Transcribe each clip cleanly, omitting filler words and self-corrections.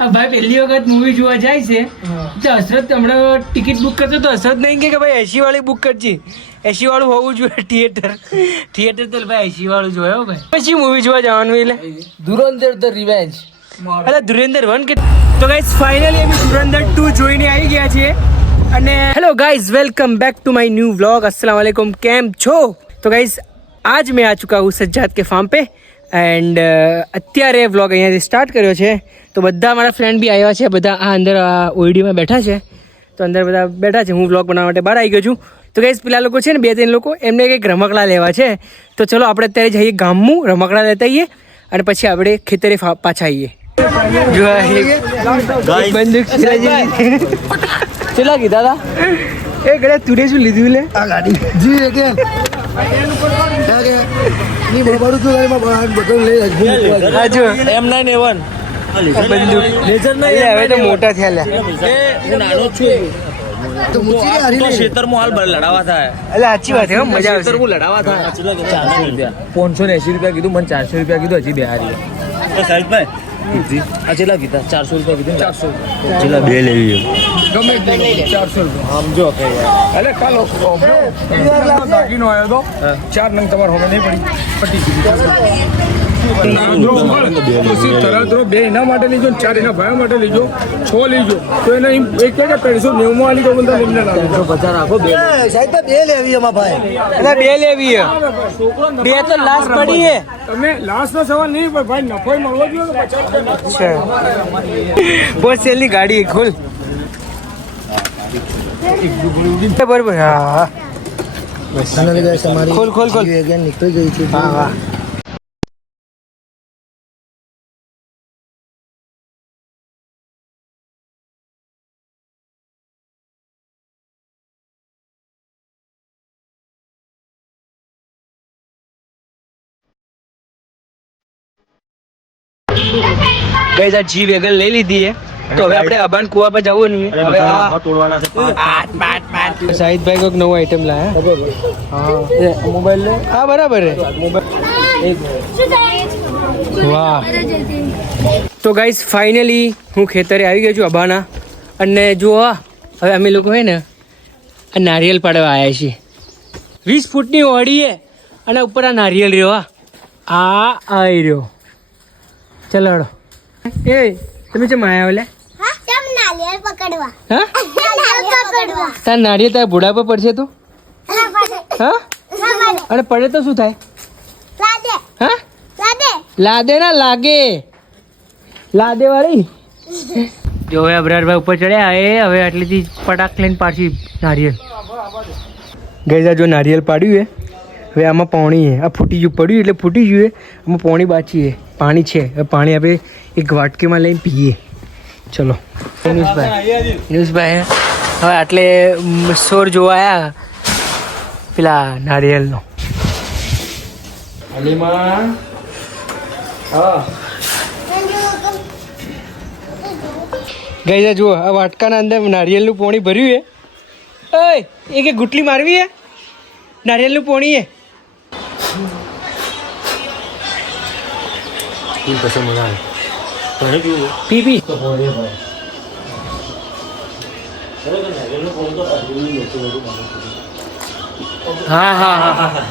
ભાઈ પહેલી વખત મૂવી જોવા જાય છે તો હસરત હમણાં ટિકિટ બુક કરતો તો હસરત નહીં કે ભાઈ એસી વાળી બુક કરજે. એસી વાળું હોવું જોઈએ થિયેટર તો ભાઈ એસી વાળું જોયો ભાઈ. પછી મૂવી જોવા જવાનું એટલે ધુરંધર ધ રિવેન્જ. અરે ધુરંધર 1 કે તો ગાઈસ ફાઇનલી અમે ધુરંધર 2 જોઈને આવી ગયા છીએ. અને hello guys, welcome back to my new vlog. अस्सलाम वालेकुम, કેમ છો? તો ગાઈઝ आज मैं आ चुका हूँ सज्जाद के फार्म पे એન્ડ અત્યારે વ્લોગ અહીંયાથી સ્ટાર્ટ કર્યો છે. તો બધા મારા ફ્રેન્ડ બી આવ્યા છે, બધા આ અંદર ઓઈડીમાં બેઠા છે. તો અંદર બધા બેઠા છે, હું વ્લોગ બનાવવા માટે બહાર આવી ગયો છું. તો ગાઈઝ પેલા લોકો છે ને 2-3 લોકો, એમને કંઈક રમકડા લેવા છે. તો ચલો આપણે અત્યારે જઈએ ગામમાં રમકડા લેતા આવીએ અને પછી આપણે ખેતરે પાછા આવીએ. બંદૂક ચલા કીધા હતા એ ગળે તુરે શું લીધું લે આ ગાડી જી કે ની બરોબર તો ગાડીમાં બધું લઈ આજો M9A1 બંદૂક લેઝર નહીં હવે તો મોટા થયા લે. હું નાનો છું તો મુચી હારી તો ખેતરમાં હાલ લડાવા થાય. એટલે સાચી વાત છે, મજા આવશે. ખેતરમાં લડાવા થાય. 400 રૂપિયા 580 રૂપિયા કીધું, મને 400 રૂપિયા કીધું, હજી બે હારી. સાહેબભાઈ આ કેટલા કીધા? 400 રૂપિયા કીધું. 400 કેટલા બે લેવી ગમે તે 400 રૂપિયા સમજો કે અલે કાલો દાગીનો આવ્યો તો 4 નંગ તમાર હોમે નહીં પડી બે એના માટે લીધો, 4 એના ભાઈ માટે લીધો, 6 લીધો તો એને એક કે 190 આલી તો બંદા એમને ના લીધો. 50 રાખો. બે સાહેબ બે લેવી અમાર ભાઈ, એટલે બે લેવી બે તો લાસ્ટ પડી હે. તમે લાસ્ટ નો સવાલ નહીં પણ ભાઈ નફો મળવો જોઈએ. 50 બહુ સેલની ગાડી ખોલ બરોબર. હા ખોલ ખોલ ખોલ નીકળી ગઈ છે. હા હા ગાઈસ આ જી વેગન લઈ લીધી હે. તો હવે આપણે અબાન કુવા પર જવું નહીં. હવે આ તોડવાના છે. શાહિદભાઈ કોઈક નવો આઈટમ લાયા. હા મોબાઈલ લે. હા બરાબર હે મોબાઈલ. વાહ. તો ગાઈસ ફાઇનલી હું ખેતરે આવી ગયો છું અબાના. અને જો હવે અમે લોકો હે ને આ નારિયેલ પાડવા આવ્યા છીએ. 20 ફૂટની ઓળી હે અને ઉપર આ નારિયેલ રહ્યો. આ આવી રહ્યો. ચલો હડો. એ તમે ચમ આયા ઓલે? હા ચમ નાળિયેર પકડવા. હા નાળિયેર પકડવા. તાર નારિયેળ તારા ભોડા પર પડશે તો? હા અને પડે તો શું થાય? લાદે હા લાદે લાદે ના લાગે, લાદે વાળી. જો હવે અબરારભાઈ ઉપર ચડ્યા એ હવે આટલીથી પટાક લઈને પાછી નારિયેળ. ગઈ જો નારિયેળ પાડ્યું હે. હવે આમાં પાણી હે. આ ફૂટી ગયું, પડ્યું એટલે ફૂટી ગયું હે. આમાં પાણી બાચી હે, પાણી છે. હવે પાણી આપણે એક વાટકીમાં લઈને પીએ. ચલો ન્યૂઝભાઈ હવે આટલે શોર જોવા આવ્યા પેલા નારિયેળનો. અલીમાં હા ગઈ જુઓ આ વાટકાના અંદર નારિયેળનું પાણી ભર્યું હે. ઓય એ કે ગુટલી મારવી હે? નારિયેળનું પાણી હે. પી પી. હા હા હા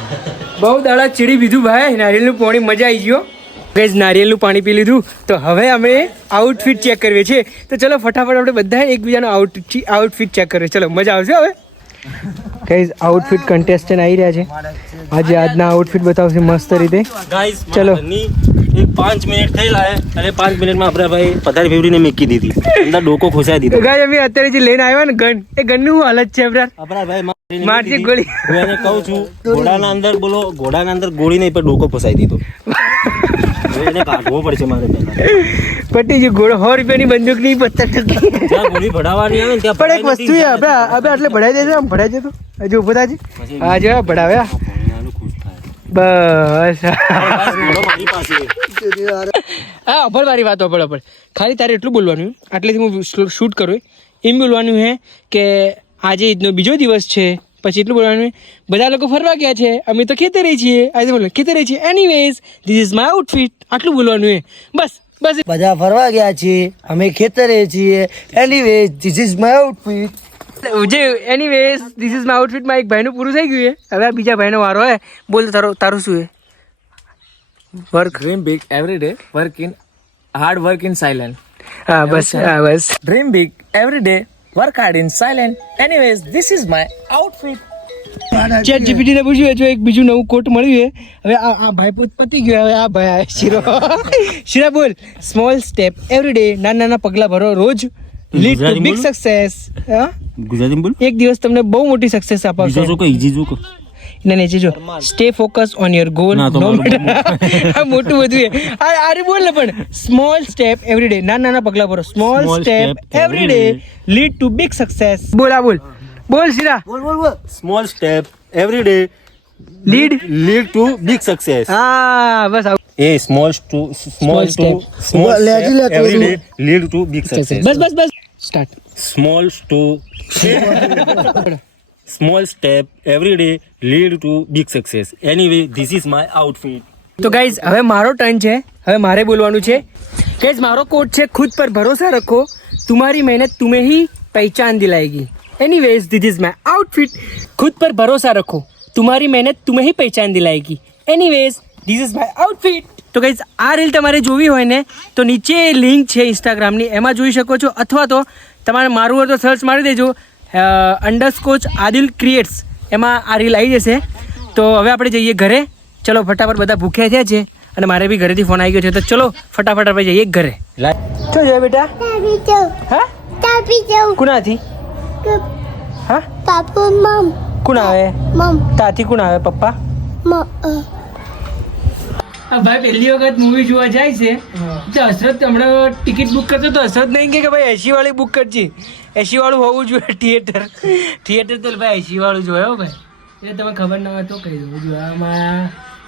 બહુ દાડા ચીડી પીધું ભાઈ નારિયેળનું પાણી, મજા આવી ગયો. ગઈઝ નારિયેળનું પાણી પી લીધું. તો હવે અમે આઉટફિટ ચેક કરીએ છીએ. તો ચલો ફટાફટ આપણે બધા એકબીજાનો આઉટફિટ ચેક કરીએ. ચલો મજા આવશે. હવે ગઈઝ આઉટફિટ કન્ટેસ્ટન્ટ આવી રહ્યા છે. આજે આજના આઉટફિટ બતાવશે મસ્ત રીતે. ગાઈસ ચલો. એક 5 મિનિટ થયેલા હે અને 5 મિનિટમાં આપણે ભાઈ પથારી ફેવરીને મૂકી દીધી, અંદર ડોકો ખોસાઈ દીધો. ગાઈસ અમે અત્યારે જે લઈને આવ્યા ને ગન, એ ગનનું શું હાલત છે અબરાર? આપણા ભાઈ મારજે ગોળી. હું એને કહું છું ઘોડાના અંદર બોલો, ઘોડાના અંદર ગોળી નહીં પણ ડોકો ફસાઈ દીધો. હવે એને કાઢવો પડશે મારે પહેલા. પટી જે ઘોડો 100 રૂપિયાની બંદૂક ની 50 ટકી જ્યાં ગોળી ભડાવવાની આવે ને ત્યાં પણ એક વસ્તુ છે હવે આટલે ભડાઈ દેજો. આમ ભડાઈ દેતો હજુ ઉભો થાજી. હા જો ભડાવ્યા બસ. હા અભર મારી વાત અભર ખાલી તારે એટલું બોલવાનું, આટલેથી હું શૂટ કરું એમ બોલવાનું હે કે આજે ઈદનો બીજો દિવસ છે. પછી એટલું બોલવાનું બધા લોકો ફરવા ગયા છે, અમે તો ખેતરે છીએ. આજે બોલો ખેતરે છીએ. Anyways this is my outfit. આટલું બોલવાનું હે બસ. બસ બધા ફરવા ગયા છીએ, અમે ખેતરે છીએ. Anyway this is my outfit. જે એનીવેઝ ધીસ ઇઝ માય આઉટફિટમાં એક ભાઈનું પૂરું થઈ ગયું છે. હવે આ બીજા ભાઈનો વારો હે. બોલ તારું શું છે? Work dream big every day, work in hard work in silent. હા બસ dream big every day, work hard in silent. Anyways this is my outfit. ChatGPT ને પૂછ્યું જો એક બીજું નવું કોટ મળ્યું છે. હવે આ ભાઈ પતી ગયો. હવે આ ભાઈ શીરો શીરા બોલ. સ્મોલ સ્ટેપ એવરી ડે, નાના પગલા ભરો રોજ, lead to big success. Gujarati બોલ. એક દિવસ તમને બહુ મોટી સક્સેસ અપાવશે. એના નીચે જો stay focus on your goal. No matter આ મોટું બધું છે. આરે બોલ ને પણ સ્મોલ સ્ટેપ એવરી ડે, નાના પગલા ભરો. Small step every day, lead to big success. બોલ બોલ શીરા. Small step every day lead to big success. હા બસ A small step. step every day lead to big success. Bus start. Small step every day lead to big success. Anyway, this is my outfit. તો guys હવે મારો turn છે. હવે મારે બોલવાનું છે. Guys મારો કોટ છે ખુદ પર ભરોસા રખો, तुम्हारी मेहनत तुम्हें ही पहचान दिलाएगी. Anyways this is my outfit. खुद पर भरोसा रखो, तुम्हारी मेहनत तुम्हें ही पहचान दिलाएगी. Anyways this is my outfit. તો ગાઈઝ આ રીલ તમારે જોવી હોય ને તો નીચે લિંક છે ઇન્સ્ટાગ્રામની, એમાં જોઈ શકો છો. અથવા તો તમારે મારું હોય તો સર્ચ મારી દેજો _ આદિલ ક્રિએટ્સ, એમાં આ રીલ આવી જશે. તો હવે આપણે જઈએ ઘરે. ચલો ફટાફટ, બધા ભૂખ્યા થયા છે અને મારે બી ઘરેથી ફોન આવી ગયો છે. તો ચલો ફટાફટ આપણે જઈએ ઘરે. શું જોઈએ બેટા? હા કુનાથી? હા પાપુ મમ કોણ આવે? મમ તાથી કોણ આવે? પપ્પા. ભાઈ પહેલી વખત મૂવી જોવા જાય છે તો હસરત હમણાં ટિકિટ બુક કરતો તો હસરત નહીં કે ભાઈ એસી વાળી બુક કરજે. એસી વાળું હોવું જોઈએ થિયેટર તો ભાઈ એસી વાળું જોયો ભાઈ. એટલે તમે ખબર ના હોય તો કહી દઉં. જો આમાં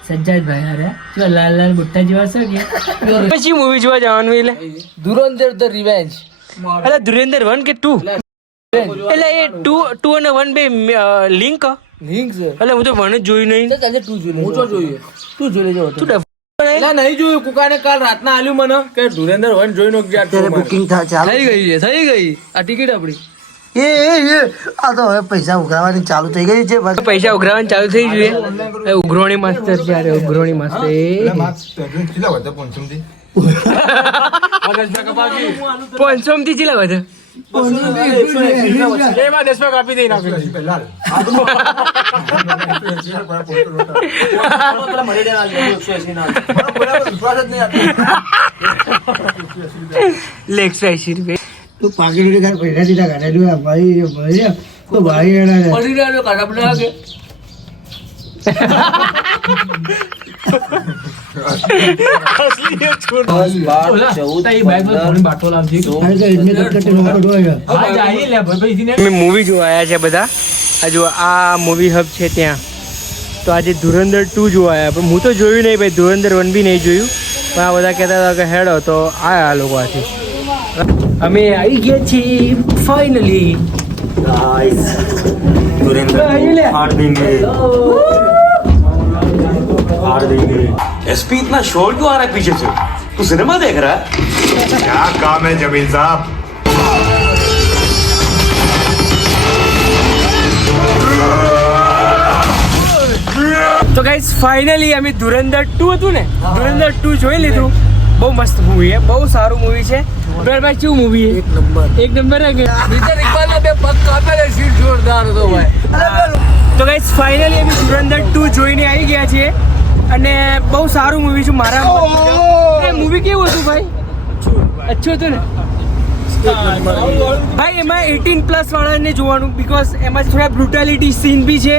સજ્જાદભાઈ અરે જો લાલ બુટ્ટા જેવા છે કે પછી મૂવી જોવા જવાનું? એટલે ધુરંધર ધ રિવેન્જ. એટલે ધુરેન્દ્ર 1 કે 2? એટલે એ 2 અને 1 બે લિંક છે. એટલે હું તો 1 જ જોયું નહીં. આજે 2 જોઈ લે. હું તો જોઈએ. તું જોઈ લેજો. તું એટલે નહીં જોયું. કુકાને કાલ રાતના આલ્યું મને કે ધુરંધર 1 જોઈ નો અત્યારે બુકિંગ ચાલુ થઈ ગઈ આ ટિકિટ આપણી. એ આ તો હવે પૈસા ઉઘરાવાની ચાલુ થઈ ગઈ છે. પૈસા ઉઘરાવાનું ચાલુ થઈ જોઈએ. ઉઘરોણી માસ્ટર છે. અરે ઉઘરોણી માસ્ટર 500 થી ચીલા વધે. લે 180 રૂપિયા. તું પાકીટ ઘર પૈસા દીધા કાઢેલું ભાઈ તો ભાઈ એના પડી રહ્યો કાકા બના કે મૂવી જોવા આવ્યા છે બધા. હજુ આ મૂવી હબ છે ત્યાં. તો આજે ધુરંધર 2 જોવા આવ્યા, પણ હું તો જોયું નહીં ભાઈ. ધુરંધર 1 બી નહીં જોયું, પણ આ બધા કહેતા હતા કે હેડો તો આ લોકો આથી. અમે આવી ગયા છીએ ફાઇનલી. एसपी इतना शोर क्यों आ रहा है पीछे से? तू सिनेमा देख रहा है? क्या काम है जमीन साहब? તો ગાઈસ ફાઇનલી અમે ધુરંધર 2 હતું ને, ધુરંધર 2 જોઈ લીધું. બહુ મસ્ત મૂવી છે, બહુ સારું મૂવી છે. ભાઈ કેવું મૂવી? એક નંબર હે કે નીચે ઇકબાલના બે પગ કાપેલા સીટ જોરદાર હતો ભાઈ. તો ગાઈસ ફાઇનલી અમે ધુરંધર 2 જોઈને આવી ગયા છીએ અને બહુ સારું મૂવી છે મારા. મૂવી કેવું હતું ભાઈ? અચ્છું હતું ને ભાઈ? એમાં 18+ વાળાને જોવાનું, બીકોઝ એમાં થોડા બ્રુટાલિટી સીન બી છે.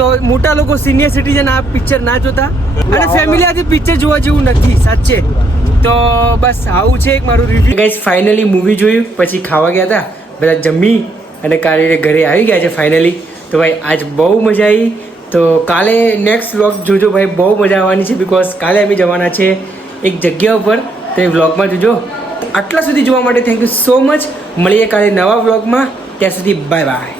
તો મોટા લોકો સિનિયર સિટીઝન આ પિક્ચર ના જોતા, અને ફેમિલી આથી પિક્ચર જોવા જેવું નથી સાચે. તો બસ આવું છે એક મારું રિવ્યુ. ગાઈસ ફાઇનલી મૂવી જોયું, પછી ખાવા ગયા હતા, બધા જમી અને કાલે ઘરે આવી ગયા છે ફાઇનલી. તો ભાઈ આજ બહુ મજા આવી. તો કાલે નેક્સ્ટ વ્લોગ જોજો ભાઈ, બહુ મજા આવવાની છે. બીકોઝ કાલે અમે જવાના છે એક જગ્યા ઉપર, તો એ વ્લોગમાં જોજો. આટલા સુધી જોવા માટે થેન્ક યુ સો મચ. મળીએ કાલે નવા વ્લોગમાં. ત્યાં સુધી બાય બાય.